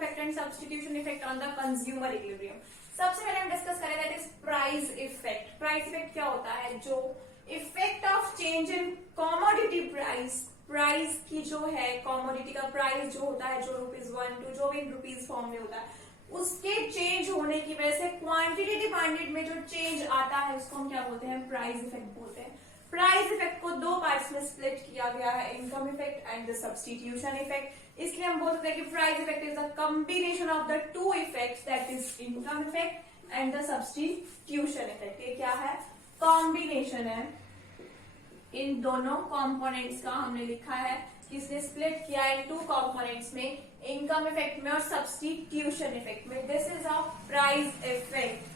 Effect and substitution effect on the consumer equilibrium. सबसे पहले हम डिस्कस करें that is price effect. Price effect क्या होता है? जो effect of change in commodity price, price की जो है कॉमोडिटी का प्राइस जो होता है, जो ₹1 to जो भी रुपीज फॉर्म में होता है, उसके चेंज होने की वजह से क्वांटिटी डिमांडेड में जो चेंज आता है उसको हम क्या बोलते हैं? प्राइस इफेक्ट बोलते हैं। प्राइस इफेक्ट को दो पार्ट्स में स्प्लिट किया गया है, income effect and the substitution effect. इसलिए हम बोल सकते हैं कि price effect is the combination of the two effects, that is income effect and the substitution effect. ये क्या है? कॉम्बिनेशन है इन दोनों कंपोनेंट्स का। हमने लिखा है इसने स्प्लिट किया है टू कंपोनेंट्स में, इनकम इफेक्ट में और सब्स्टिट्यूशन इफेक्ट में। This is of price effect.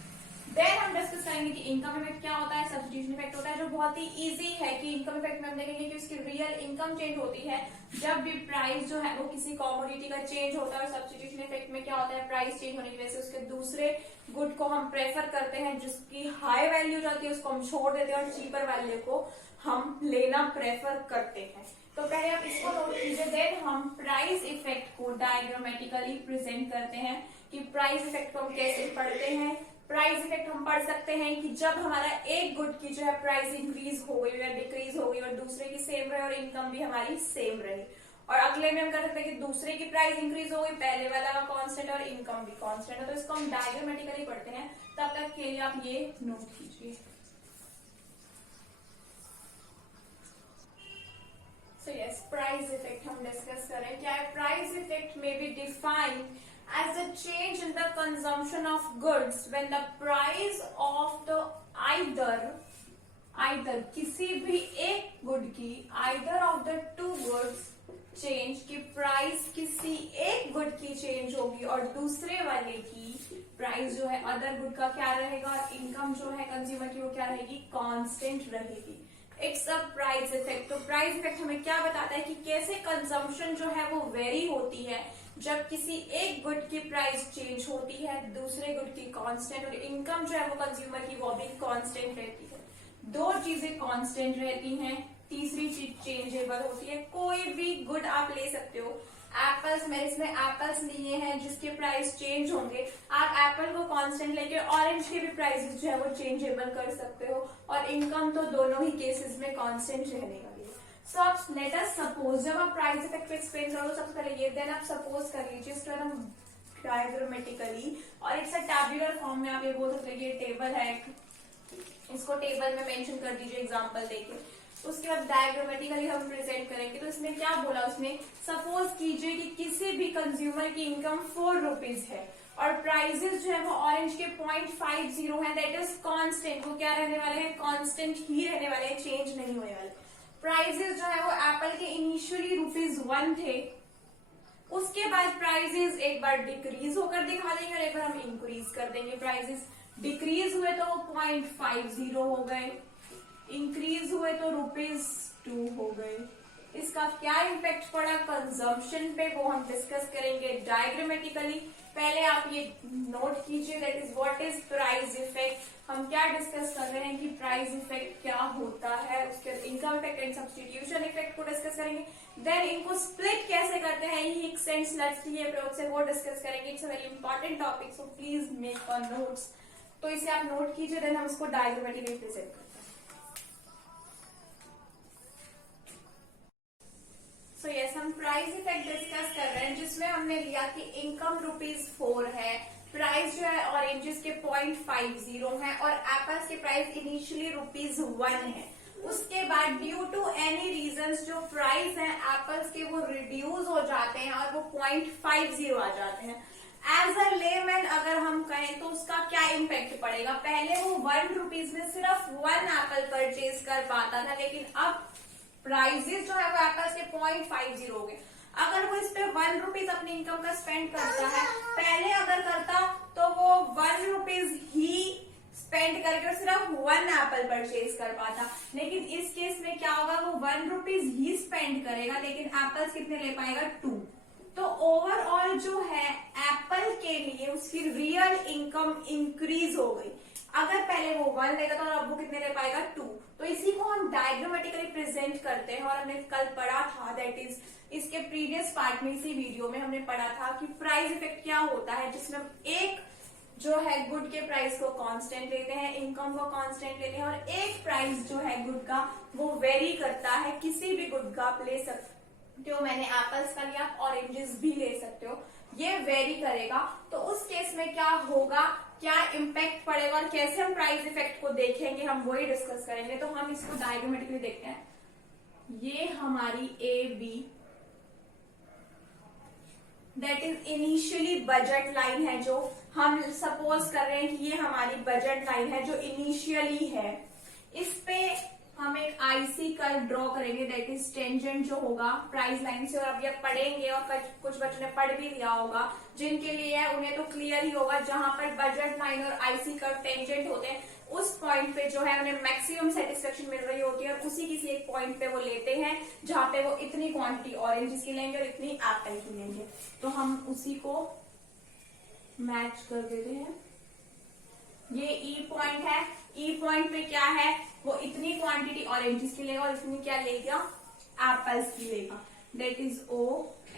Then हम डिस्कस करेंगे कि इनकम इफेक्ट क्या होता है, सब्स्टिट्यूशन इफेक्ट होता है, जो बहुत ही इजी है कि इनकम इफेक्ट में हम देखेंगे कि उसकी रियल इनकम चेंज होती है जब भी प्राइस जो है वो किसी कॉमोडिटी का चेंज होता है। और सब्स्टिट्यूशन इफेक्ट में क्या होता है? प्राइस चेंज होने की वजह से उसके दूसरे गुड को हम प्रेफर करते हैं, जिसकी हाई वैल्यू जाती है उसको हम छोड़ देते हैं और चीपर वैल्यू को हम लेना प्रेफर करते हैं। तो पहले आप इसको नोट कीजिए। देन हम प्राइस इफेक्ट को डायग्रामेटिकली प्रेजेंट करते हैं कि प्राइस इफेक्ट को हम कैसे पढ़ते हैं। प्राइस इफेक्ट हम पढ़ सकते हैं कि जब हमारा एक गुड की जो है प्राइस इंक्रीज हो गई या डिक्रीज हो गई और दूसरे की सेम रहे और इनकम भी हमारी सेम रहे। और अगले में हम कर सकते हैं कि दूसरे की प्राइस इंक्रीज हो गई, पहले वाला का कांस्टेंट और इनकम भी कांस्टेंट है। तो इसको हम डायग्रामेटिकली पढ़ते हैं। तब तक के लिए आप ये नोट कीजिए। So yes, price effect हम डिस्कस करें। क्या है? प्राइस इफेक्ट में be defined as a change in the consumption of goods when the price of the either किसी भी एक गुड की either of the two goods change की प्राइस किसी एक गुड की चेंज होगी और दूसरे वाले की प्राइस जो है अदर गुड का क्या रहेगा और इनकम जो है कंज्यूमर की वो क्या रहेगी? कांस्टेंट रहेगी। It's a price effect. तो प्राइस इफेक्ट हमें क्या बताता है कि कैसे कंजम्पशन जो है वो वेरी होती है जब किसी एक गुड की प्राइस चेंज होती है, दूसरे गुड की कांस्टेंट, और इनकम जो है वो कंज्यूमर की वो भी कांस्टेंट रहती है। दो चीजें कांस्टेंट रहती हैं, तीसरी चीज चेंजेबल होती है। कोई भी गुड आप ले सकते हो। एप्पल्स, मैंने इसमें एप्पल्स लिए हैं जिसके प्राइस चेंज होंगे। आप एप्पल को कांस्टेंट लेके ऑरेंज के भी प्राइसेस जो है वो चेंजेबल कर सकते हो और इनकम तो दोनों ही केसेस में कांस्टेंट रहने वाली है। सो आप लेट अस सपोज, जब आप प्राइस इफेक्ट को एक्सप्लेन करो तो सबसे पहले ये, देन आप सपोज कर लीजिए इसको एकदम डायग्रामेटिकली, और इट्स अ टैब्यूलर फॉर्म में आप ये बोल सकते हैं ये टेबल है, इसको टेबल में मेंशन कर दीजिए एग्जांपल देके। उसके बाद डायग्रामेटिकली हम प्रेजेंट करेंगे। तो इसमें क्या बोला उसने? सपोज कीजिए कि किसी भी कंज्यूमर की इनकम ₹4 है और प्राइसेस जो है वो ऑरेंज के 0.50 है, दैट इज कांस्टेंट। वो क्या रहने वाले हैं? कांस्टेंट ही रहने वाले हैं, चेंज नहीं होने वाले। प्राइसेस जो है वो एप्पल के इनिशियली ₹1 थे, उसके बाद प्राइसेस एक बार डिक्रीज होकर दिखा देंगे और एक बार हम इंक्रीज कर देंगे। प्राइसेस डिक्रीज हुए तो 0.50 हो गए, इंक्रीज हुए तो ₹2 हो गए। इसका क्या इम्पैक्ट पड़ा कंजम्पशन पे वो हम डिस्कस करेंगे डायग्रामेटिकली। पहले आप ये नोट कीजिए that is what is price effect. हम क्या डिस्कस कर रहे हैं कि प्राइस इफेक्ट क्या होता है, उसके income effect and substitution effect को डिस्कस करेंगे। देन इनको स्प्लिट कैसे करते हैं हिक्स एंड स्लट्स की अप्रोच से वो डिस्कस करेंगे। It's a very important topic, so please make a notes. तो इसे आप नोट कीजिए, देन हम इसको डायग्रामेटिकली प्रेजेंट करते हैं। सो यस, हम प्राइस इफेक्ट डिस्कस कर रहे हैं जिसमें हमने लिया कि इनकम ₹4 है, प्राइस जो है ऑरेंजेस के 0.50 है और एप्पल्स के प्राइस इनिशियली ₹1 है। उसके बाद ड्यू टू एनी रीजंस जो प्राइस है एप्पल्स के वो रिड्यूस हो जाते हैं और वो 0.50 आ जाते हैं। एज अ लेमैन अगर हम कहें तो उसका क्या इम्पैक्ट पड़ेगा? पहले वो ₹1 में सिर्फ 1 एप्पल परचेज कर पाता था, लेकिन अब प्राइजेस जो है वो एप्पल्स के 0.50 हो गए। अगर वो इस पे ₹1 अपनी इनकम का स्पेंड करता है, पहले अगर करता तो वो ₹1 ही स्पेंड करके सिर्फ 1 एप्पल परचेज कर पाता, लेकिन इस केस में क्या होगा? वो ₹1 ही स्पेंड करेगा लेकिन एप्पल्स कितने ले पाएगा? 2। तो ओवरऑल जो है एप्पल के लिए उसकी रियल इनकम इंक्रीज हो गई। अगर पहले वो 1 लेगा था और अब वो कितने ले पाएगा 2। तो इसी को हम डायग्रामेटिकली प्रेजेंट करते हैं। और हमने कल पढ़ा था, दैट इज इसके प्रीवियस पार्ट में, इसी वीडियो में हमने पढ़ा था कि प्राइस इफेक्ट क्या होता है, जिसमें हम एक जो है गुड के प्राइस को कांस्टेंट लेते हैं, इनकम को कांस्टेंट लेते हैं, और एक प्राइस जो है गुड का वो वेरी करता है। किसी भी गुड का आप ले सकते हो, मैंने एप्पल्स का लिया, ऑरेंजेस भी ले सकते हो, ये वेरी करेगा। तो उस केस में क्या होगा, क्या इम्पैक्ट पड़ेगा और कैसे हम प्राइस इफेक्ट को देखेंगे, हम वही डिस्कस करेंगे। तो हम इसको डायग्रामेटिकली देखते हैं। ये हमारी A B that is initially budget line है, जो हम सपोज कर रहे हैं कि ये हमारी बजट लाइन है जो इनिशियली है। इस पे हम एक आईसी कर्व ड्रॉ करेंगे, दैट इज टेंजेंट जो होगा प्राइस लाइन से। और अब ये पढ़ेंगे और कुछ बच्चों ने पढ़ भी लिया होगा, जिनके लिए है उन्हें तो क्लियर ही होगा। जहां पर बजट लाइन और आईसी कर्व टेंजेंट होते हैं, उस पॉइंट पे जो है उन्हें मैक्सिमम सेटिस्फेक्शन मिल रही होती है, और उसी किसी एक पॉइंट पे वो लेते हैं जहां पे वो इतनी क्वांटिटी ऑरेंजेस की लेंगे और इतनी एप्पल की लेंगे। तो हम उसी को मैच कर देते हैं। ये ई पॉइंट है, ई पॉइंट पे क्या है, वो इतनी क्वांटिटी ऑरेंजेस की लेगा और इतनी क्या लेगा, एप्पल्स की लेगा, दैट इज ओ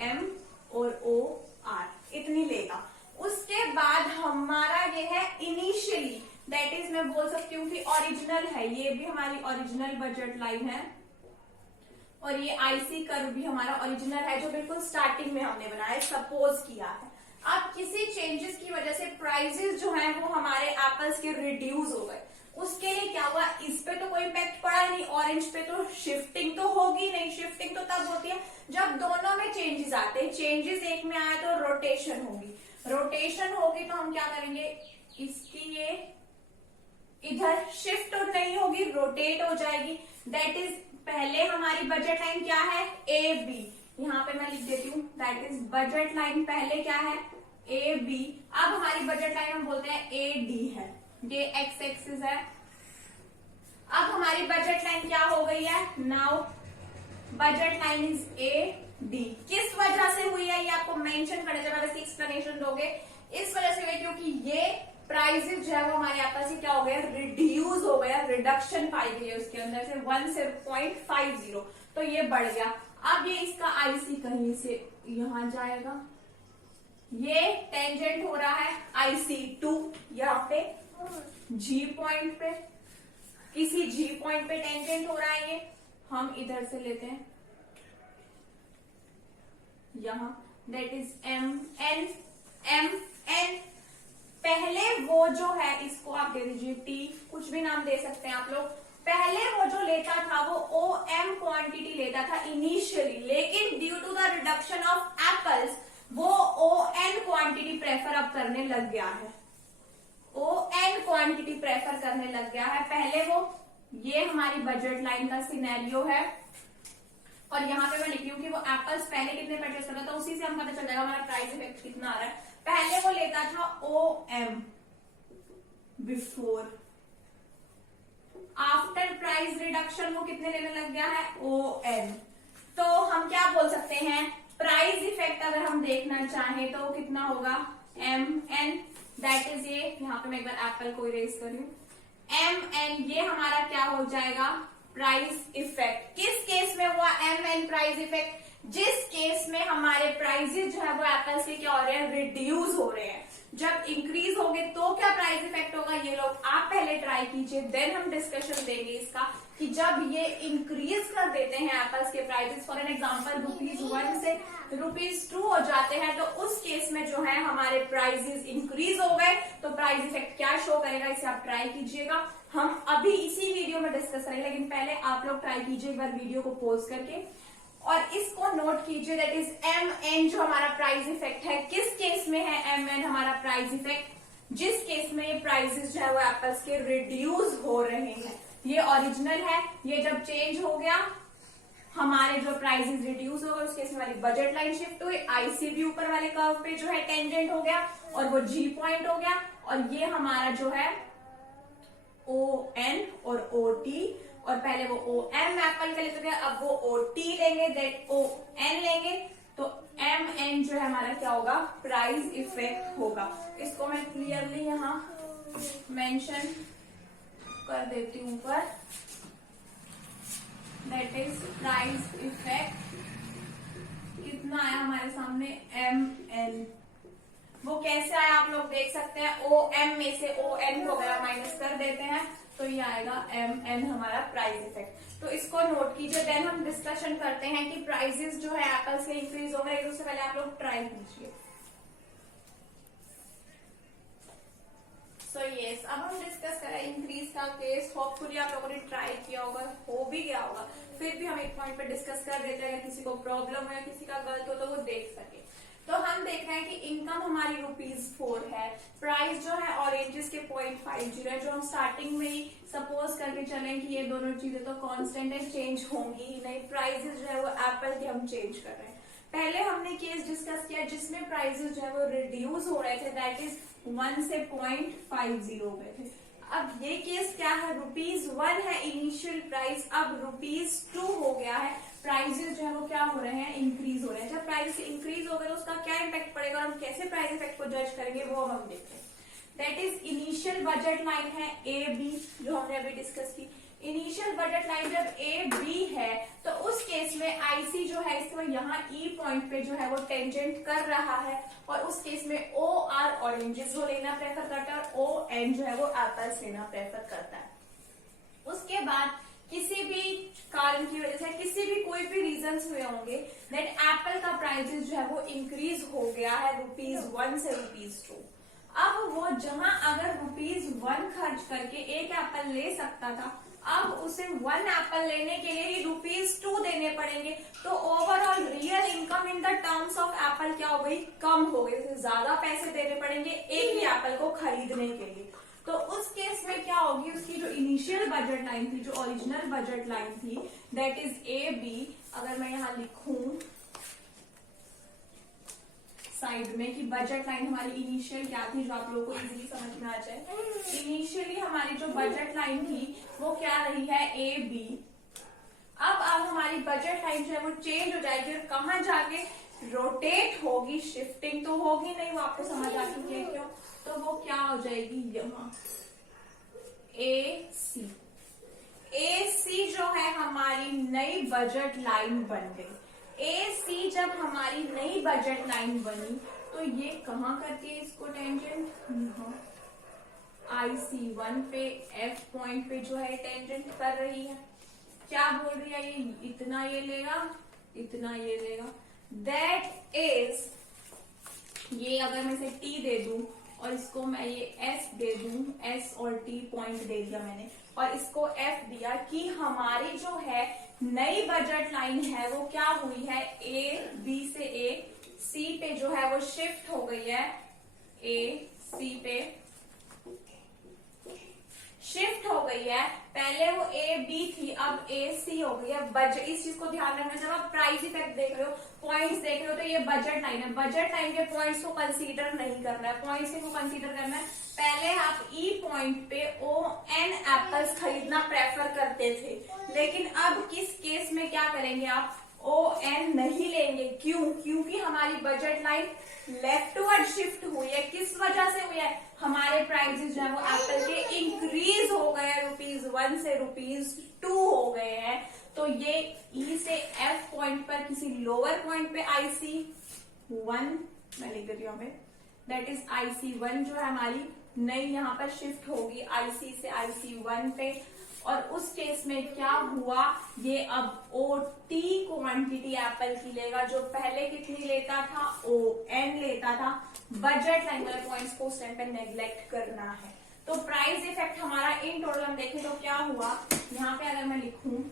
एम और ओ आर, इतनी लेगा। उसके बाद हमारा ये है इनिशियली, दैट इज मैं बोल सकती हूँ कि ओरिजिनल है, ये भी हमारी ओरिजिनल बजट लाइन है, और ये आईसी कर्व भी हमारा ओरिजिनल है, जो बिल्कुल स्टार्टिंग में हमने बनाया, सपोज किया है। अब किसी चेंजेस की वजह से प्राइसेस जो हैं वो हमारे एप्पल्स के रिड्यूस हो गए, उसके लिए क्या हुआ, इस पे तो कोई इम्पैक्ट पड़ा ही नहीं, ऑरेंज पे तो शिफ्टिंग तो होगी नहीं। शिफ्टिंग तो तब होती है जब दोनों में चेंजेस आते हैं। चेंजेस एक में आया तो रोटेशन होगी, रोटेशन होगी तो हम क्या करेंगे, इसकी ये इधर शिफ्ट नहीं होगी, रोटेट हो जाएगी। दैट इज पहले हमारी बजट लाइन क्या है, ए बी, यहाँ पे मैं लिख देती हूँ, दैट इज बजट लाइन पहले क्या है, ए बी। अब हमारी बजट लाइन हम बोलते हैं ए डी है, ये एक्स एक्सिस है। अब हमारी बजट लाइन क्या हो गई है, now budget line is A D. किस वजह से हुई है ये आपको मेंशन करने, जब आप इसकी एक्सप्लेनेशन दोगे, इस वजह से हुई क्योंकि ये प्राइसेस जो है वो हमारे आपस से क्या हो गया, रिड्यूस हो गया, रिडक्शन पाई गई है उसके अंदर से 1 से 0.50, तो ये बढ़ गया। अब ये इसका आईसी कहीं से यहां जाएगा, ये टेंजेंट हो रहा है आईसी 2, यहाँ पे जी पॉइंट पे, किसी जी पॉइंट पे टेंजेंट हो रहा है, ये हम इधर से लेते हैं यहां, that is M N, M N. पहले वो जो है, इसको आप दे दीजिए टी, कुछ भी नाम दे सकते हैं आप लोग। पहले वो जो लेता था वो ओ एम क्वांटिटी लेता था इनिशियली, लेकिन due to the reduction of apples वो ओ एन क्वांटिटी प्रेफर अब करने लग गया है, ओ एन क्वांटिटी प्रेफर करने लग गया है। पहले वो, ये हमारी बजट लाइन का सिनेरियो है, और यहाँ पे मैं लिखी हूँ कि वो एप्पल्स पहले कितने परचेस करता था, उसी से हम पता चल जाएगा हमारा प्राइस इफेक्ट कितना आ रहा है। पहले वो लेता था O M before, after price reduction वो कितने लेने लग गया है, ओ एन। तो हम क्या बोल सकते हैं, प्राइस इफेक्ट अगर हम देखना चाहें तो कितना होगा, एम एन, दैट इज ये, यहाँ पे मैं एक बार एप्पल को इरेज कर रही हूँ, एम एन, ये हमारा क्या हो जाएगा, प्राइस इफेक्ट। किस केस में हुआ एम एन प्राइस इफेक्ट, जिस केस में हमारे प्राइसेस जो है वो एप्पल्स के क्या हो रहे हैं, रिड्यूस हो रहे हैं। जब इंक्रीज होंगे तो क्या प्राइस इफेक्ट होगा, ये लोग आप पहले ट्राई कीजिए, देन हम डिस्कशन देंगे इसका, कि जब ये इंक्रीज कर देते हैं एप्पल्स के प्राइसेस, फॉर एन एग्जांपल ₹1 से ₹2 हो जाते हैं, तो उस केस में जो है हमारे प्राइसेस इंक्रीज हो गए, तो प्राइस इफेक्ट क्या शो करेगा, इसे आप ट्राई कीजिएगा। हम अभी इसी वीडियो में डिस्कस करेंगे, लेकिन पहले आप लोग ट्राई कीजिए एक बार वीडियो को पॉज करके, और इसको नोट कीजिए, दैट इज एम एन जो हमारा प्राइस इफेक्ट है। किस केस में है एम एन हमारा प्राइस इफेक्ट, जिस केस में ये प्राइसेस जो है वो एप्पल्स के रिड्यूस हो रहे हैं। ये ओरिजिनल है, ये जब चेंज हो गया हमारे जो प्राइसेस रिड्यूस हो गए, उस केस में हमारी बजट लाइन शिफ्ट हुई, आईसी भी ऊपर वाले कर्व पे जो है टेंजेंट हो गया, और वो जी पॉइंट हो गया, और ये हमारा जो है ओ एन और ओ टी, और पहले वो ओ एम एप्पल का लेते थे, अब वो ओ टी लेंगे, दैट ओ एन लेंगे, तो एम एन जो प्राइस इफेक्ट होगा। इसको मैं क्लियरली यहाँ मेंशन कर देती हूँ ऊपर, दैट इज प्राइस इफेक्ट कितना आया हमारे सामने MN। वो कैसे आया आप लोग देख सकते हैं, OM में से ON को अगर माइनस कर देते हैं तो ये आएगा MN हमारा प्राइस इफेक्ट। तो इसको नोट कीजिए। देन हम डिस्कशन करते हैं कि प्राइसेस जो है एप्पल से इंक्रीज हो गए। उससे पहले आप लोग ट्राई कीजिए। सो यस, अब हम डिस्कस करें इंक्रीज का केस। होपफुली आप लोगों ने ट्राई किया होगा, हो भी गया होगा। फिर भी हम एक पॉइंट पे डिस्कस कर देते हैं, अगर किसी को प्रॉब्लम हो या किसी का गलत हो तो वो देख सके। तो हम देख रहे हैं कि इनकम हमारी ₹4 है, प्राइस जो है ऑरेंजेस के 0.50 है, जो हम स्टार्टिंग में ही सपोज करके चलें कि ये दोनों चीजें तो कांस्टेंट है, चेंज होंगी ही नहीं। प्राइसेस जो है वो एप्पल के हम चेंज कर रहे हैं। पहले हमने केस डिस्कस किया जिसमें प्राइसेस जो है वो रिड्यूस हो रहे थे, दैट इज 1 से 0.50 हो गए थे। अब ये केस क्या है, ₹1 है इनिशियल प्राइस, अब ₹2 हो गया है। प्राइसेस जो है वो क्या हो रहे हैं, इंक्रीज हो रहे हैं। जब प्राइस इंक्रीज हो गए तो उसका क्या इम्पैक्ट पड़ेगा और हम कैसे प्राइस इफेक्ट को जज करेंगे वो हम देखते हैं। That is initial budget line है AB, जो हमने अभी डिस्कस की। इनिशियल बजट लाइन जब AB है तो उस केस में IC जो है इसको यहाँ E पॉइंट पे जो है वो टेंजेंट कर रहा है, और उस केस में OR ऑरेंजेस वो लेना प्रेफर करता है और ON जो है वो एप्पल्स लेना प्रेफर करता है। उसके बाद किसी भी कारण की वजह से, किसी भी कोई भी रीजंस हुए होंगे, दैट एप्पल का प्राइसेस जो है वो इंक्रीज हो गया है ₹1 से ₹2। अब वो जहां अगर ₹1 खर्च करके एक एप्पल ले सकता था, अब उसे 1 एप्पल लेने के लिए ही ₹2 देने पड़ेंगे। तो overall real income in the terms of Apple क्या हो गई, कम हो गई। ज्यादा पैसे देने पड़ेंगे एक ही एप्पल को खरीदने के लिए। तो उस केस में क्या होगी, उसकी जो इनिशियल बजट लाइन थी, जो ओरिजिनल बजट लाइन थी, दैट इज AB। अगर मैं यहां लिखूं साइड में कि बजट लाइन हमारी इनिशियल क्या थी, जो आप लोगों को इजीली समझ में आ जाए। इनिशियली हमारी जो बजट लाइन थी वो क्या रही है, AB। अब हमारी बजट लाइन जो है वो चेंज हो जाएगी और कहां जाके रोटेट होगी, शिफ्टिंग तो होगी नहीं, वो आपको समझ आ चुकी है क्यों। तो वो क्या हो जाएगी, यहाँ AC जो है हमारी नई बजट लाइन बन गई। AC जब हमारी नई बजट लाइन बनी तो ये कहाँ करती है इसको टेंजेंट, IC1 पे F पॉइंट पे जो है टेंजेंट कर रही है। क्या बोल रही है, ये इतना ये लेगा, इतना ये लेगा। दैट इज, ये अगर मैं इसे T दे दूं और इसको मैं ये S दे दूं, S और T पॉइंट दे दिया मैंने, और इसको F दिया, कि हमारी जो है नई बजट लाइन है वो क्या हुई है, B से C पे जो है वो शिफ्ट हो गई है, C पे शिफ्ट हो गई है। पहले वो B थी, अब C हो गई है। इस चीज को ध्यान रखना, जब आप प्राइस इफेक्ट देख रहे हो, पॉइंट्स देख रहे हो, तो ये बजट लाइन है। बजट लाइन के पॉइंट्स को कंसीडर नहीं करना है, पॉइंट्स को कंसीडर करना है। पहले आप E पॉइंट पे ON एप्पल्स खरीदना प्रेफर करते थे, लेकिन अब किस केस में क्या करेंगे, आप ON नहीं लेंगे। क्यों, क्योंकि हमारी बजट लाइन लेफ्टवर्ड शिफ्ट हुई है। किस वजह से हुई है, हमारे प्राइसेस जो है वो एप्पल के इंक्रीज हो गए हैं, ₹1 से ₹2 हो गए हैं। तो ये E से F पॉइंट पर किसी लोअर पॉइंट पे IC1 मैं लिख देती हूँ, दैट इज IC1 जो है हमारी नई यहाँ पर शिफ्ट होगी IC से IC1 पे। और उस केस में क्या हुआ, ये अब OT क्वांटिटी एप्पल की लेगा, जो पहले कितनी लेता था, ON लेता था। बजट लाइन वाले पॉइंट्स को उस टाइम पे नेग्लेक्ट करना है। तो प्राइस इफेक्ट हमारा इन टोटल हम देखें तो क्या हुआ, यहाँ पे अगर मैं लिखूं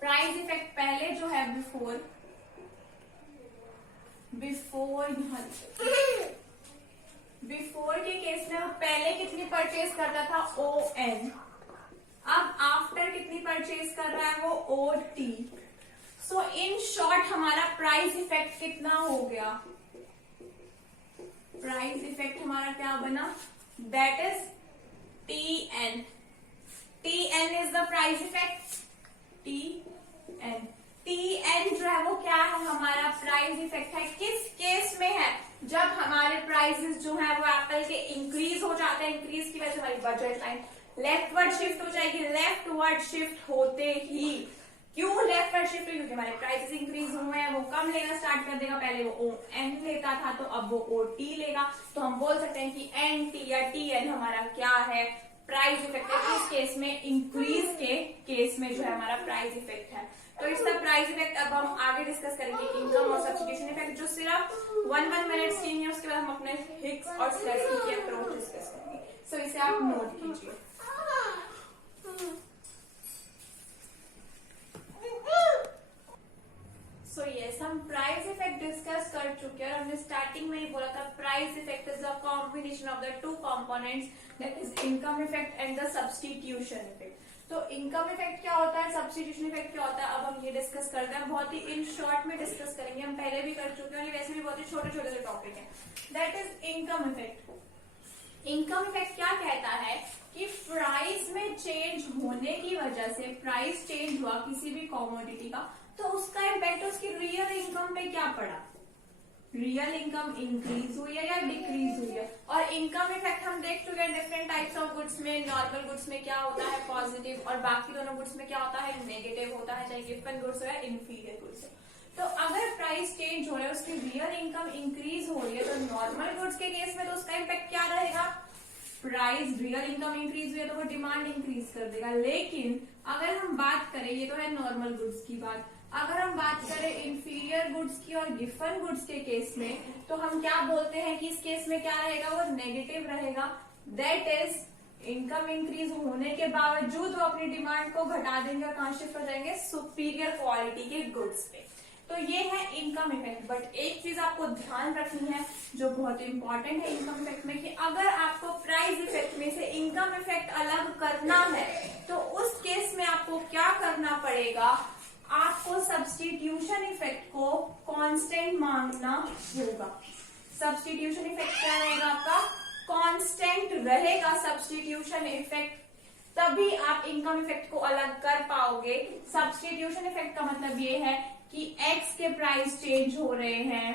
प्राइस इफेक्ट, पहले जो है बिफोर के केस में पहले कितनी परचेज करता था, ON। अब आफ्टर कितनी परचेज कर रहा है, वो OT। सो इन शॉर्ट हमारा प्राइस इफेक्ट कितना हो गया, प्राइस इफेक्ट हमारा क्या बना, that is TN। TN is the price effect, TN जो है वो क्या है हमारा प्राइस इफेक्ट है किस केस में है, जब हमारे प्राइसेस जो है वो एप्पल के इंक्रीज हो जाते हैं, इंक्रीज की वजह से हमारी बजट लाइन लेफ्टवर्ड शिफ्ट हो जाएगी। लेफ्टवर्ड शिफ्ट होते ही, क्यों लेफ्टवर्ड शिफ्ट हुई, क्योंकि हमारे प्राइसेस इंक्रीज हुए हैं, वो कम लेना स्टार्ट कर देगा। पहले वो ON लेता था तो अब वो OT लेगा। तो हम बोल सकते हैं कि NT या TN हमारा क्या है, प्राइस इफेक्ट है। किस केस में, इंक्रीज के केस में जो है हमारा प्राइस इफेक्ट है। तो इसका प्राइस इफेक्ट अब हम आगे डिस्कस करेंगे, इनकम और सब्स्टिट्यूशन इफेक्ट, जो सिर्फ 1 मिनट की है। उसके बाद हम अपने हिक्स और स्लेस्की की अप्रोच डिस्कस करेंगे। सो इसे आप नोट कीजिए। सो यस, हम प्राइस इफेक्ट डिस्कस कर चुके हैं और हमने स्टार्टिंग में ही बोला था price effect is a combination of the two components, that is income effect and the substitution effect. तो इनकम इफेक्ट क्या होता है, सब्स्टिट्यूशन इफेक्ट क्या होता है, अब हम ये डिस्कस करते हैं। बहुत ही इन शॉर्ट में डिस्कस करेंगे, हम पहले भी कर चुके हैं और ये वैसे भी बहुत ही छोटे छोटे से टॉपिक है। That is income effect. Income effect क्या कहता है कि प्राइस में चेंज होने की वजह से, प्राइस चेंज हुआ किसी भी कॉमोडिटी का, तो उसका इम्पैक्ट उसकी रियल इनकम पे क्या पड़ा, रियल इनकम इंक्रीज हुई है या डिक्रीज हुई है। और इनकम इफेक्ट हम देख चुके हैं डिफरेंट टाइप्स ऑफ गुड्स में। नॉर्मल गुड्स में क्या होता है, पॉजिटिव, और बाकी दोनों गुड्स में क्या होता है, नेगेटिव होता है, चाहे गिवन गुड्स हो या इंफीरियर गुड्स हो। तो अगर प्राइस चेंज हो रहा है, उसकी रियल इनकम इंक्रीज हो रही है, तो नॉर्मल गुड्स के केस में तो उसका इम्पैक्ट क्या रहेगा, प्राइस, रियल इनकम इंक्रीज हुई है तो वो डिमांड इंक्रीज कर देगा। लेकिन अगर हम बात करें, ये तो है नॉर्मल गुड्स की बात, अगर हम बात करें इंफीरियर गुड्स की और गिवन गुड्स के केस में, तो हम क्या बोलते हैं कि इस केस में क्या रहेगा, वो नेगेटिव रहेगा। दैट इज इनकम इंक्रीज होने के बावजूद वो अपनी डिमांड को घटा देंगे और कहां शिफ्ट हो जाएंगे, सुपीरियर क्वालिटी के गुड्स पे। तो ये है इनकम इफेक्ट। बट एक चीज आपको ध्यान रखनी है जो बहुत इंपॉर्टेंट है इनकम इफेक्ट में, कि अगर आपको प्राइस इफेक्ट में से इनकम इफेक्ट अलग करना है, तो उस केस में आपको क्या करना पड़ेगा, आपको सब्स्टिट्यूशन इफेक्ट को कांस्टेंट मानना होगा। सब्स्टिट्यूशन इफेक्ट क्या रहेगा आपका, कांस्टेंट रहेगा सब्स्टिट्यूशन इफेक्ट, तभी आप इनकम इफेक्ट को अलग कर पाओगे। सब्स्टिट्यूशन इफेक्ट का मतलब ये है कि X के प्राइस चेंज हो रहे हैं,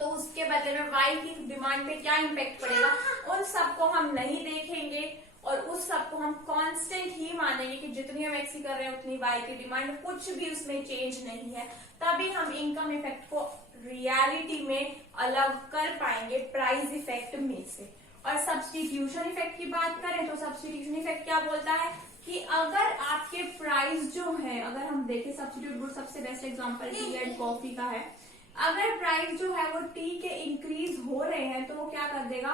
तो उसके बदले में Y की डिमांड पे क्या इम्पैक्ट पड़ेगा, उन सबको हम नहीं देखेंगे और उस सबको हम कांस्टेंट ही मानेंगे कि जितनी हम X की कर रहे हैं उतनी Y की डिमांड, कुछ भी उसमें चेंज नहीं है। तभी हम इनकम इफेक्ट को रियलिटी में अलग कर पाएंगे प्राइस इफेक्ट में से। और सब्स्टिट्यूशन इफेक्ट की बात करें तो सब्स्टिट्यूशन इफेक्ट क्या बोलता है कि अगर आपके प्राइस जो है, अगर हम देखें सब्स्टिट्यूट गुड सबसे best example T and coffee का है, अगर प्राइस जो है वो टी के इंक्रीज हो रहे हैं तो वो क्या कर देगा,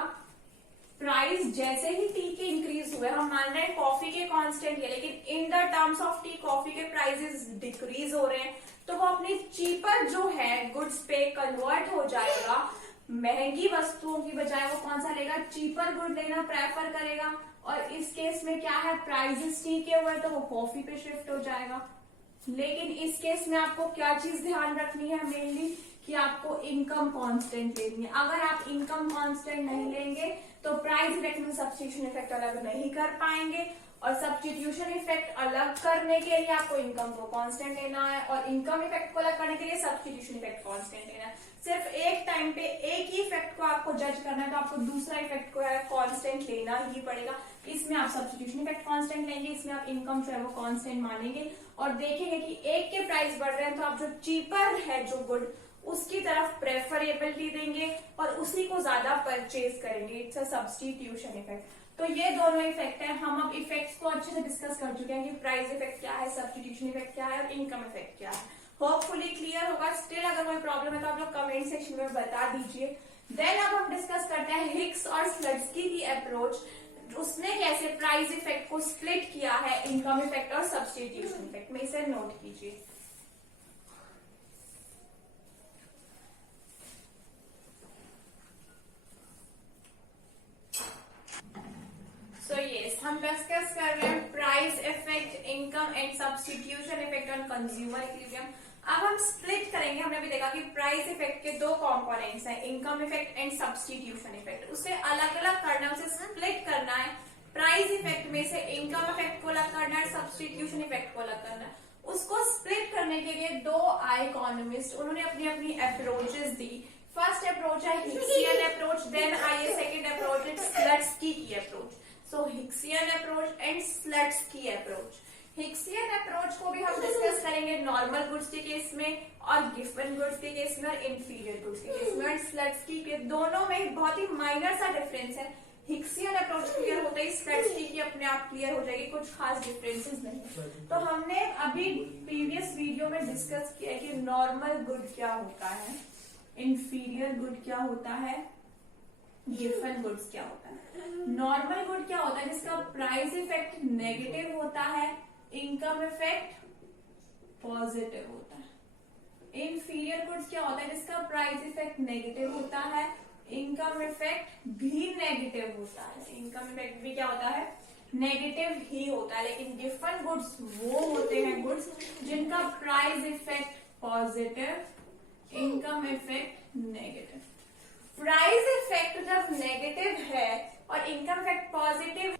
प्राइस जैसे ही टी के इंक्रीज हुए, हम मान रहे हैं कॉफी के कांस्टेंट है, लेकिन in the terms of tea coffee के प्राइसेस डिक्रीज हो रहे हैं, तो वो अपनी चीपर जो है गुड्स पे कन्वर्ट हो जाएगा। महंगी वस्तुओं की बजाय वो कौन सा लेगा, चीपर गुड लेना प्रेफर करेगा। और इस केस में क्या है, प्राइसेस टी के हुए तो वो कॉफी पे शिफ्ट हो जाएगा। लेकिन इस केस में आपको क्या चीज ध्यान रखनी है मेनली, कि आपको इनकम कांस्टेंट लेनी है। अगर आप इनकम कांस्टेंट नहीं लेंगे तो प्राइस इफेक्ट में सब्स्टिट्यूशन इफेक्ट अलग नहीं कर पाएंगे, और सब्स्टिट्यूशन इफेक्ट अलग करने के लिए आपको इनकम को कांस्टेंट लेना है, और इनकम इफेक्ट को अलग करने के लिए सब्स्टिट्यूशन इफेक्ट कांस्टेंट लेना है। सिर्फ एक टाइम पे एक ही इफेक्ट को आपको जज करना है तो आपको दूसरा इफेक्ट को है कांस्टेंट लेना ही पड़ेगा। इसमें आप सब्स्टिट्यूशन इफेक्ट कांस्टेंट लेंगे, इसमें आप इनकम जो है वो कांस्टेंट मानेंगे और देखेंगे कि एक के प्राइस बढ़ रहे हैं तो आप जो चीपर है जो गुड उसकी तरफ प्रेफरेबिलिटी देंगे और उसी को ज्यादा परचेज करेंगे। It's a substitution effect. तो ये दोनों इफेक्ट है। हम अब इफेक्ट्स को अच्छे से डिस्कस कर चुके हैं कि प्राइस इफेक्ट क्या है, सब्स्टिट्यूशन इफेक्ट क्या है और इनकम इफेक्ट क्या है। होपफुली क्लियर होगा। स्टिल अगर कोई प्रॉब्लम है तो आप लोग कमेंट सेक्शन में बता दीजिए। देन अब हम डिस्कस करते हैं हिक्स और स्लट्सकी की अप्रोच, उसने कैसे प्राइस इफेक्ट को स्प्लिट किया है इनकम इफेक्ट और सब्स्टिट्यूशन इफेक्ट में। इसे नोट कीजिए। हम डिस्कस कर रहे हैं price effect, income and substitution effect on consumer equilibrium. अब हम स्प्लिट करेंगे। हमने भी देखा कि प्राइस इफेक्ट के दो कंपोनेंट्स हैं, income effect and substitution effect. उसे अलग अलग करना है, उसे स्प्लिट करना है। प्राइस इफेक्ट में से इनकम इफेक्ट को अलग करना है, सब्स्टिट्यूशन इफेक्ट को अलग करना है। उसको स्प्लिट करने के लिए दो इकोनॉमिस्ट, उन्होंने अपनी अपनी अप्रोचेस दी। फर्स्ट अप्रोच है Hicksian approach, then I a second approach is Slutsky की approach. So Hicksian approach and Slutsky approach. Hicksian approach को भी हम डिस्कस करेंगे नॉर्मल गुड्स के केस में और गिवन गुड्स के केस में और इंफीरियर गुड्स के केस में। और स्लट्सकी के दोनों में बहुत ही माइनर सा डिफरेंस है। हिक्सियन अप्रोच क्लियर होता है, स्लट्सकी की अपने आप क्लियर हो जाएगी, कुछ खास डिफरेंसेस नहीं। तो हमने अभी प्रीवियस वीडियो में डिस्कस किया कि नॉर्मल गुड क्या होता है, इंफीरियर गुड क्या होता है, गिवन गुड्स क्या होता है। नॉर्मल गुड क्या होता है? जिसका प्राइस इफेक्ट नेगेटिव होता है, इनकम इफेक्ट पॉजिटिव होता है। इंफीरियर गुड्स क्या होता है? जिसका प्राइस इफेक्ट नेगेटिव होता है, इनकम इफेक्ट भी नेगेटिव होता है। इनकम इफेक्ट भी क्या होता है? नेगेटिव ही होता है। लेकिन गिवन गुड्स वो होते हैं गुड्स जिनका price effect positive, income effect negative. Price effect जब नेगेटिव है और income effect positive,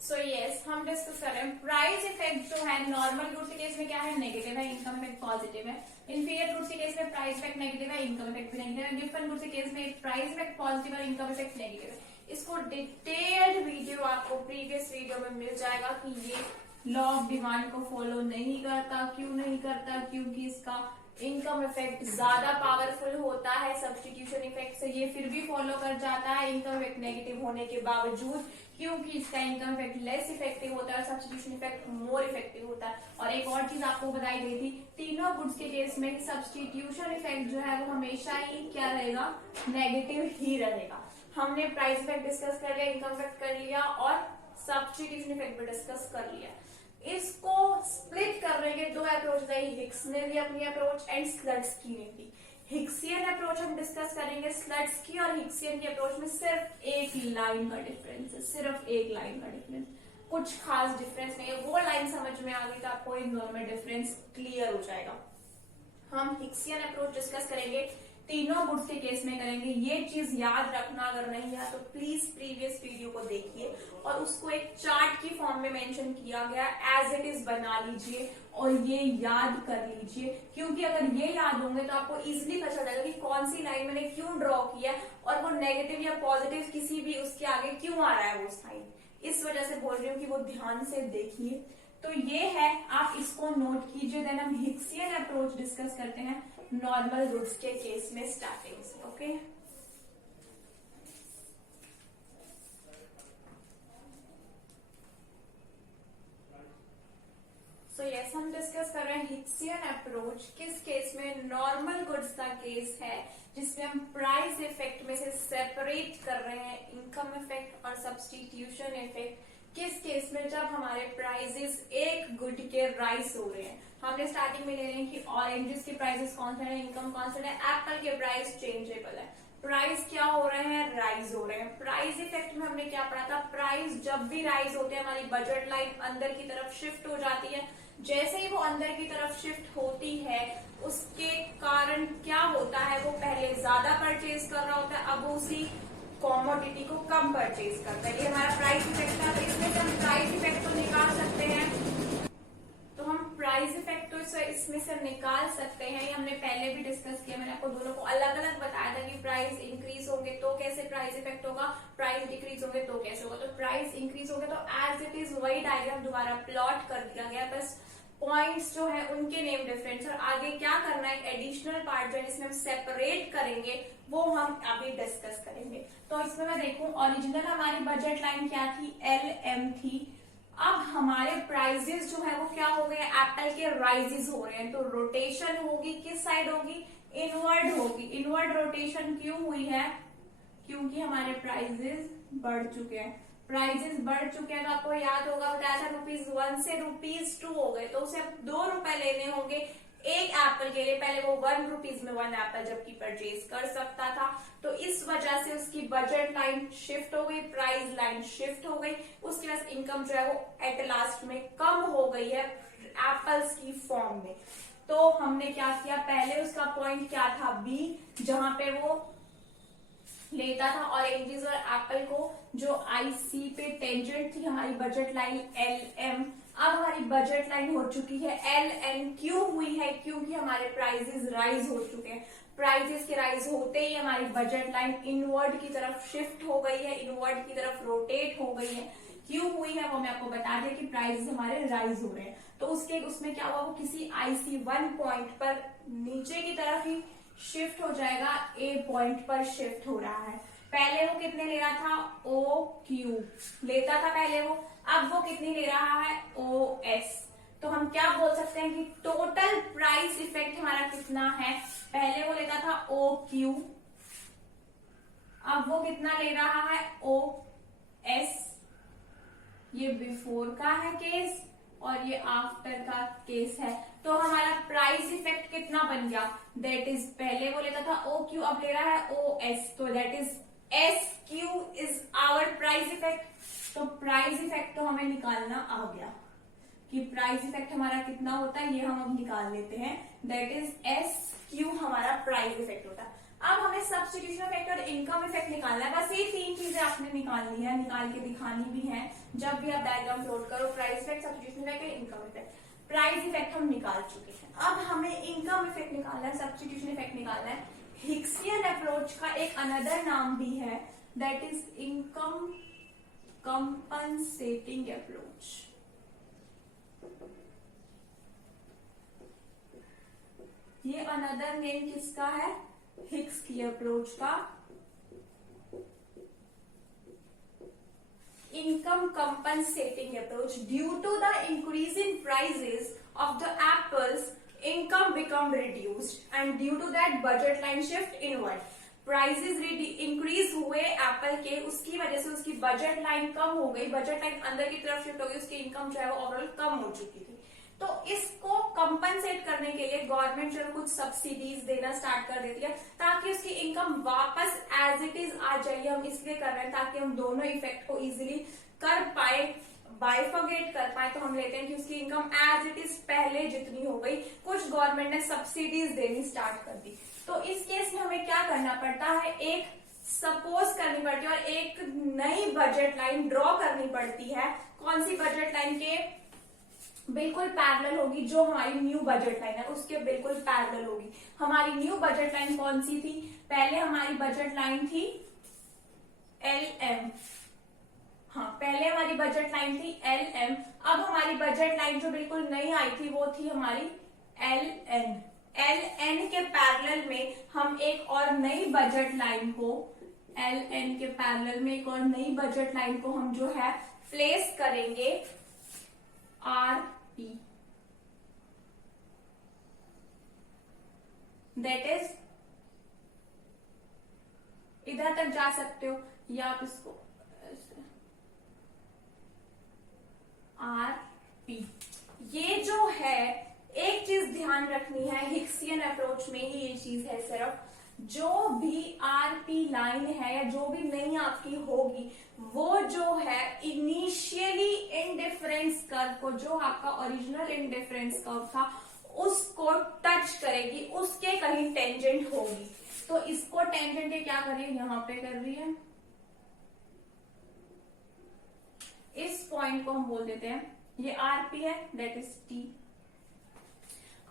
so yes हम डिस्कस कर रहे हैं प्राइस इफेक्ट जो है नॉर्मल गुड्स के केस में क्या है? नेगेटिव है, इनकम इफेक्ट पॉजिटिव है। इंफीरियर गुड्स के केस में प्राइस इफेक्ट नेगेटिव है, इनकम इफेक्ट भी नेगेटिव है। गिवन गुड्स के केस में प्राइस इफेक्ट पॉजिटिव और इनकम इफेक्ट नेगेटिव है। इसको डिटेल्ड वीडियो आपको प्रीवियस वीडियो में मिल जाएगा कि ये लॉ ऑफ डिमांड को फॉलो नहीं करता। क्यों नहीं करता? क्योंकि इसका इनकम इफेक्ट ज्यादा पावरफुल होता है सब्स्टिट्यूशन इफेक्ट से। ये फिर भी फॉलो कर जाता है इनकम इफेक्ट नेगेटिव होने के बावजूद, क्योंकि इसका इनकम इफेक्ट लेस इफेक्टिव होता है और सब्स्टिट्यूशन इफेक्ट मोर इफेक्टिव होता है। और एक और चीज आपको बताई गई थी, तीनों गुड्स के केस में सब्स्टिट्यूशन इफेक्ट जो है वो हमेशा ही क्या रहेगा? नेगेटिव ही रहेगा। हमने प्राइस इफेक्ट डिस्कस कर लिया, इनकम इफेक्ट कर लिया और सब्स्टिट्यूशन इफेक्ट भी डिस्कस कर लिया। इसको स्प्लिट करने के दो अप्रोच है, हिक्स ने भी अपनी अप्रोच एंड स्लट्सकी ने भी। हिक्सियन अप्रोच हम डिस्कस करेंगे, स्लट्सकी और हिक्सियन की अप्रोच में सिर्फ एक लाइन का डिफरेंस है, सिर्फ एक लाइन का डिफरेंस, कुछ खास डिफरेंस नहीं है। वो लाइन समझ में आ गई तो आपको इग्नोर में डिफरेंस क्लियर हो जाएगा। हम हिक्सियन अप्रोच डिस्कस करेंगे, तीनों गुड्स के केस में करेंगे। ये चीज याद रखना, अगर नहीं है तो प्लीज प्रीवियस वीडियो को देखिए और उसको एक चार्ट की फॉर्म में मेंशन किया गया एज इट इज बना लीजिए और ये याद कर लीजिए। क्योंकि अगर ये याद होंगे तो आपको इजीली पता चलेगा कि कौन सी लाइन मैंने क्यों ड्रॉ किया और वो नेगेटिव या पॉजिटिव किसी भी उसके आगे क्यों आ रहा है वो साइन। इस वजह से बोल रही हूँ कि वो ध्यान से देखिए। तो ये है, आप इसको नोट कीजिए। देन हम हिक्सियन अप्रोच डिस्कस करते हैं नॉर्मल गुड्स के केस में स्टार्टिंग से। ओके, सो यस हम डिस्कस कर रहे हैं हिक्सियन अप्रोच। किस केस में? नॉर्मल गुड्स का केस है जिसमें हम प्राइस इफेक्ट में से सेपरेट कर रहे हैं इनकम इफेक्ट और सब्स्टिट्यूशन इफेक्ट। किस केस में? जब हमारे प्राइसेस एक गुड के राइज हो रहे हैं। हमने स्टार्टिंग में ले रहे हैं कि ऑरेंजेस के प्राइसेस कांस्टेंट है, इनकम कांस्टेंट है, एप्पल के प्राइस चेंजेबल है। प्राइस क्या हो रहे हैं? राइज हो रहे हैं। प्राइस इफेक्ट में हमने क्या पढ़ा था? प्राइस जब भी राइज होते हैं हमारी बजट लाइन अंदर की तरफ शिफ्ट हो जाती है। जैसे ही वो अंदर की तरफ शिफ्ट होती है उसके कारण क्या होता है? वो पहले ज्यादा परचेज कर रहा होता है, अब वो उसी कॉमोडिटी को कम परचेज करता है। ये हमारा प्राइस इफेक्ट था। तो इसमें से हम प्राइस इफेक्ट को निकाल सकते हैं। तो हम प्राइस इफेक्ट तो इसमें से निकाल सकते हैं। ये हमने पहले भी डिस्कस किया। मैंने आपको दोनों को अलग अलग बताया था कि प्राइस इंक्रीज होंगे तो कैसे प्राइस इफेक्ट होगा, प्राइस डिक्रीज होंगे तो कैसे होगा। तो प्राइस इंक्रीज होंगे तो एज इट इज वही डायग्राम दोबारा प्लॉट कर दिया गया, बस पॉइंट्स जो है उनके नेम डिफरेंट। और आगे क्या करना है, एक एडिशनल पार्ट जो है जिसमें हम सेपरेट करेंगे वो हम अभी डिस्कस करेंगे। तो इसमें मैं देखूं, ओरिजिनल हमारी बजट लाइन क्या थी? LM थी। अब हमारे प्राइजेस जो है वो क्या हो गए? एप्पल के राइजेस हो रहे हैं। तो रोटेशन होगी, किस साइड होगी? इनवर्ड होगी। इनवर्ड रोटेशन क्यों हुई है? क्योंकि हमारे प्राइजेस बढ़ चुके हैं। प्राइजेस बढ़ चुके हैं तो आपको याद होगा बताया था ₹1 से ₹2 हो गए। तो उसे अब ₹2 लेने होंगे एक एप्पल के लिए। पहले वो ₹1 में 1 एप्पल जबकि परचेज कर सकता था। तो इस वजह से उसकी बजट लाइन शिफ्ट हो गई, प्राइस लाइन शिफ्ट हो गई। उसके बाद इनकम जो है वो एट लास्ट में कम हो गई है एप्पल्स की फॉर्म में। तो हमने क्या किया? पहले उसका पॉइंट क्या था? B, जहां पे वो लेता था ऑरेंजेस और एप्पल को, जो IC पे टेंजेंट थी हमारी बजट लाइन LM। अब हमारी बजट लाइन हो चुकी है एल एन, क्यों हुई है? क्योंकि हमारे प्राइसेस राइज हो चुके हैं। प्राइसेस के राइज होते ही हमारी बजट लाइन इनवर्ड की तरफ शिफ्ट हो गई है, इनवर्ड की तरफ रोटेट हो गई है। क्यों हुई है वो मैं आपको बता दें कि प्राइसेस हमारे राइज हो रहे हैं, तो उसमें क्या हुआ, वो किसी IC1 पॉइंट पर नीचे की तरफ ही शिफ्ट हो जाएगा, ए पॉइंट पर शिफ्ट हो रहा है। पहले वो कितने ले रहा था, OQ लेता था पहले वो, अब वो कितनी ले रहा है, OS। तो हम क्या बोल सकते हैं कि टोटल प्राइस इफेक्ट हमारा कितना है, पहले वो लेता था OQ, अब वो कितना ले रहा है, OS। ये बिफोर का है केस और ये आफ्टर का केस है। तो हमारा प्राइस इफेक्ट कितना बन गया, दैट इज पहले वो लेता था OQ, अब ले रहा है OS, तो that is SQ is our price effect. तो प्राइस इफेक्ट तो हमें निकालना आ गया कि प्राइस इफेक्ट हमारा कितना होता है, ये हम अब निकाल लेते हैं, दैट इज SQ हमारा प्राइस इफेक्ट होता है। अब हमें सब्स्टिट्यूशन इफेक्ट और इनकम इफेक्ट निकालना है। बस ये तीन चीजें आपने निकालनी है, निकाल के दिखानी भी है जब भी आप डायग्राम प्लॉट करो, price effect, substitution effect, income effect. Price effect हम निकाल चुके हैं, अब हमें इनकम इफेक्ट निकालना है, सब्स्टिट्यूशन इफेक्ट निकालना है। हिक्सियन अप्रोच का एक अनदर नाम भी है, that is income compensating approach. ये अनदर नेम किसका है, हिक्स की अप्रोच का। Income compensating approach, due to the increase in prices of the apples income become reduced and due to that budget line shift inward। Prices increase हुए Apple के, उसकी वजह से उसकी बजट लाइन कम हो गई, बजट लाइन अंदर की तरफ शिफ्ट हो गई, उसकी इनकम जो है वो ओवरऑल कम हो चुकी थी। तो इसको कंपनसेट करने के लिए गवर्नमेंट जो है कुछ सब्सिडीज देना स्टार्ट कर देती है ताकि उसकी इनकम वापस एज इट इज आ जाए। हम इसलिए कर रहे हैं ताकि हम दोनों इफेक्ट को इजीली कर पाए, बाइफर्गेट कर पाए। तो हम लेते हैं कि उसकी इनकम एज इट इज पहले जितनी हो गई, कुछ गवर्नमेंट ने सब्सिडीज देनी स्टार्ट कर दी। तो इस केस में हमें क्या करना पड़ता है, एक सपोज करनी पड़ती है और एक नई बजट लाइन ड्रॉ करनी पड़ती है। कौन सी बजट लाइन के बिल्कुल पैरेलल होगी, जो हमारी न्यू बजट लाइन है उसके बिल्कुल पैरेलल होगी। हमारी न्यू बजट लाइन कौन सी थी, पहले हमारी बजट लाइन थी LM, हाँ पहले हमारी बजट लाइन थी LM। अब हमारी बजट लाइन जो बिल्कुल नई आई थी वो थी हमारी LN। LN के पैरेलल में हम एक और नई बजट लाइन को, LN के पैरेलल में एक और नई बजट लाइन को हम जो है प्लेस करेंगे RP, दैट इज, इधर तक जा सकते हो या आप इसको RP। ये जो है एक चीज ध्यान रखनी है, हिक्सियन अप्रोच में ही ये चीज है सिर्फ, जो भी RP लाइन है या जो भी नई आपकी होगी वो जो है इनिशियली इंडिफरेंस कर्व को, जो आपका ओरिजिनल इंडिफरेंस कर्व था उसको टच करेगी, उसके कहीं टेंजेंट होगी। तो इसको टेंजेंट ये क्या कर रही है, यहां पे कर रही है, इस पॉइंट को हम बोल देते हैं ये RP है, दैट इज T।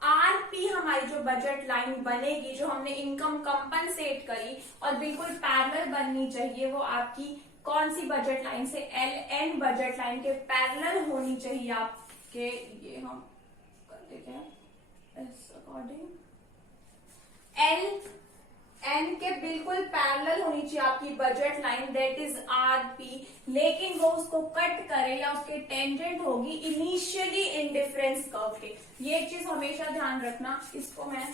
RP हमारी जो बजट लाइन बनेगी, जो हमने इनकम कंपनसेट करी और बिल्कुल पैरेलल बननी चाहिए, वो आपकी कौन सी बजट लाइन से, LN बजट लाइन के पैरेलल होनी चाहिए आपके। ये हम कर देते हैं इस अकॉर्डिंग, LN के बिल्कुल पैरेलल होनी चाहिए आपकी budget line, that is RP। लेकिन वो उसको कट करे या उसके टेंजेंट होगी इनिशियली इंडिफरेंस कर्व के। ये चीज हमेशा ध्यान रखना, इसको मैं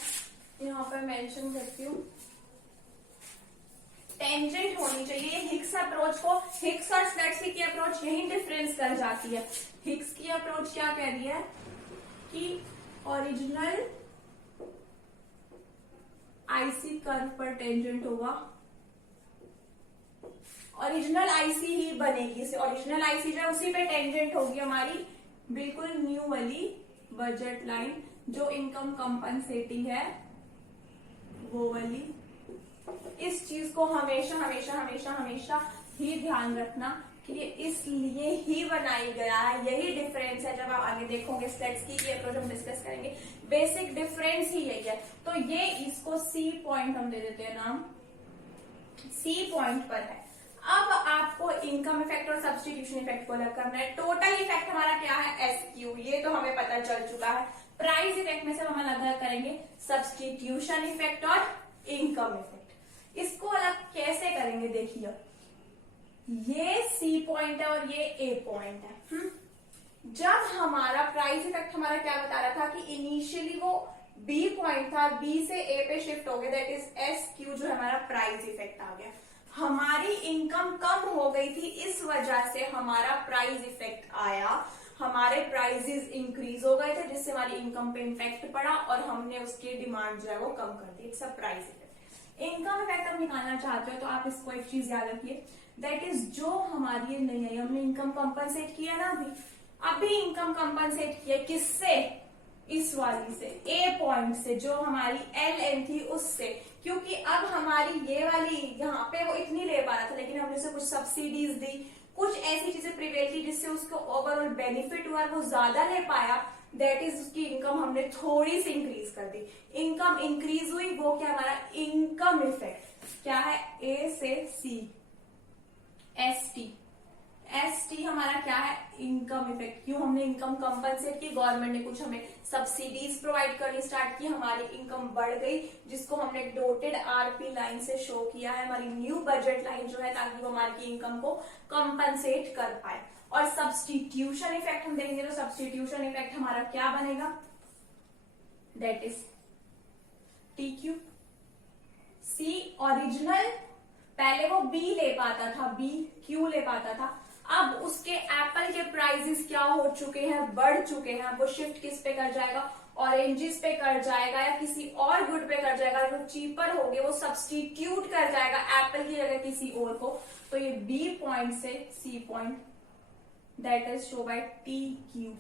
यहाँ पर मेंशन करती हूँ, टेंजेंट होनी चाहिए। हिक्स अप्रोच को, हिक्स और स्लेट्सकी की अप्रोच यही डिफरेंस कर जाती है। हिक्स की अप्रोच क्या कह रही है कि ओरिजिनल IC कर्व पर टेंजेंट होगा, ओरिजिनल IC ही बनेगी, इसे ओरिजिनल IC जो है उसी पे टेंजेंट होगी हमारी बिल्कुल न्यू वाली बजट लाइन, जो इनकम कंपनसेटिंग है वो वाली। इस चीज को हमेशा हमेशा हमेशा हमेशा ही ध्यान रखना कि ये इसलिए ही बनाई गया है, यही डिफरेंस है। जब आप आगे देखोगे स्टेट्स की अप्रोच हम डिस्कस करेंगे, बेसिक डिफरेंस ही यही है। तो ये इसको सी पॉइंट हम दे देते हैं नाम, सी पॉइंट पर है। अब आपको इनकम इफेक्ट और सब्स्टिट्यूशन इफेक्ट को अलग करना है। टोटल इफेक्ट हमारा क्या है, एस क्यू, ये तो हमें पता चल चुका है। प्राइस इफेक्ट में से हम अलग करेंगे सब्स्टिट्यूशन इफेक्ट और इनकम इफेक्ट। इसको अलग कैसे करेंगे, देखिए ये सी पॉइंट है और ये ए पॉइंट है। जब हमारा प्राइस इफेक्ट हमारा क्या बता रहा था कि इनिशियली वो बी पॉइंट था, बी से ए पे शिफ्ट हो गया, दैट इज एस क्यू, जो हमारा प्राइस इफेक्ट आ गया। हमारी इनकम कम हो गई थी, इस वजह से हमारा प्राइस इफेक्ट आया, हमारे प्राइसेस इंक्रीज हो गए थे, जिससे हमारी इनकम पे इम्पैक्ट पड़ा और हमने उसकी डिमांड जो है वो कम कर दी। It's a price effect. Income effect आप निकालना चाहते हो तो आप इसको एक चीज याद रखिए, दैट इज जो हमारी नहीं आई, हमने इनकम कंपनसेट किया ना अभी इनकम कंपनसेट किया किससे, इस वाली से, ए पॉइंट से, जो हमारी एल एन थी उससे। क्योंकि अब हमारी ये वाली यहाँ पे वो इतनी ले पा रहा था, लेकिन हमने उसे कुछ सब्सिडीज दी, कुछ ऐसी चीजें प्रिवेल की जिससे उसको ओवरऑल बेनिफिट हुआ, वो ज्यादा ले पाया, दैट इज उसकी इनकम हमने थोड़ी सी इंक्रीज कर दी। इनकम इंक्रीज हुई, वो क्या हमारा इनकम इफेक्ट क्या है, ए से सी, एस टी, एस टी हमारा क्या है, इनकम इफेक्ट। क्यों, हमने इनकम कंपनसेट की, गवर्नमेंट ने कुछ हमें सब्सिडीज प्रोवाइड करनी स्टार्ट की, हमारी इनकम बढ़ गई, जिसको हमने डॉटेड आरपी लाइन से शो किया है, हमारी न्यू बजट लाइन जो है, ताकि वो हमारी इनकम को कंपनसेट कर पाए। और सब्स्टिट्यूशन इफेक्ट हम देखेंगे तो सब्स्टिट्यूशन इफेक्ट हमारा क्या बनेगा, that is T Q. C original, पहले वो बी ले पाता था, बी क्यू ले पाता था, अब उसके एप्पल के प्राइसेस क्या हो चुके हैं, बढ़ चुके हैं। वो शिफ्ट किस पे कर जाएगा, ऑरेंजेस पे कर जाएगा या किसी और गुड पे कर जाएगा, जो चीपर हो गए वो सब्स्टिट्यूट कर जाएगा एप्पल की जगह किसी और को। तो ये बी पॉइंट से C point, that is show by T Q.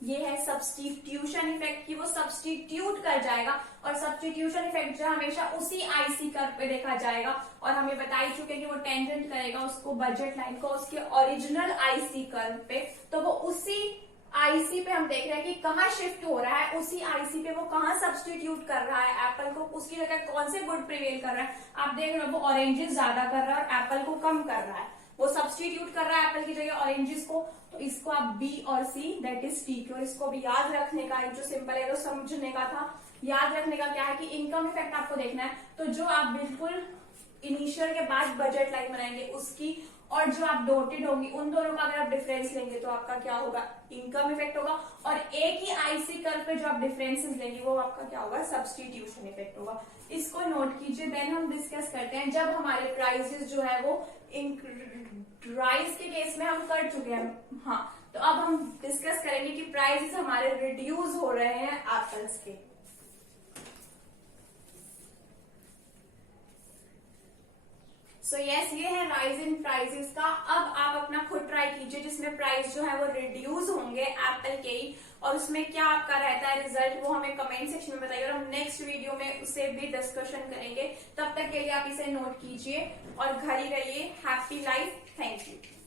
ये है सब्स्टिट्यूशन इफेक्ट की, वो सब्स्टिट्यूट कर जाएगा। और सब्स्टिट्यूशन इफेक्ट जो हमेशा उसी आईसी कर्व पे देखा जाएगा, और हमें बता ही चुके कि वो टेंजेंट करेगा उसको, बजट लाइन को, उसके ओरिजिनल आईसी कर्व पे। तो वो उसी आईसी पे हम देख रहे हैं कि कहाँ शिफ्ट हो रहा है, उसी आईसी पे वो कहाँ सब्स्टिट्यूट कर रहा है एप्पल को, उसकी जगह कौन से गुड प्रिवेल कर रहा है। आप देख रहे हो वो ऑरेंजेस ज्यादा कर रहा है और एप्पल को कम कर रहा है, वो सब्स्टिट्यूट कर रहा है एप्पल की जगह ऑरेंजेस को। तो इसको आप बी और सी, दैट इज टी क्यू। इसको भी याद रखने का, जो सिंपल है तो समझने का था, याद रखने का क्या है कि इनकम इफेक्ट आपको देखना है। तो जो आप बिल्कुल इनिशियल के बाद बजट लाइन बनाएंगे उसकी, और जो आप डॉटेड होंगी, उन दोनों का अगर आप डिफरेंस लेंगे तो आपका क्या होगा, इनकम इफेक्ट होगा। और एक ही आईसी कर्व पे जो आप डिफरेंसेस लेंगे वो आपका क्या होगा, सब्स्टिट्यूशन इफेक्ट होगा। इसको नोट कीजिए। देन हम डिस्कस करते हैं जब हमारे प्राइसेस जो है वो राइस के केस में हम कर चुके हैं, हाँ, तो अब हम डिस्कस करेंगे कि प्राइसेस हमारे रिड्यूस हो रहे हैं एप्पल्स के। सो यस, ये है राइज इन प्राइसेस का। अब आप अपना खुद ट्राई कीजिए, जिसमें प्राइस जो है वो रिड्यूस होंगे एप्पल के ही, और उसमें क्या आपका रहता है रिजल्ट, वो हमें कमेंट सेक्शन में बताइए, और हम नेक्स्ट वीडियो में उसे भी डिस्कशन करेंगे। तब तक के लिए आप इसे नोट कीजिए और घर ही रहिए। Happy life, thank you.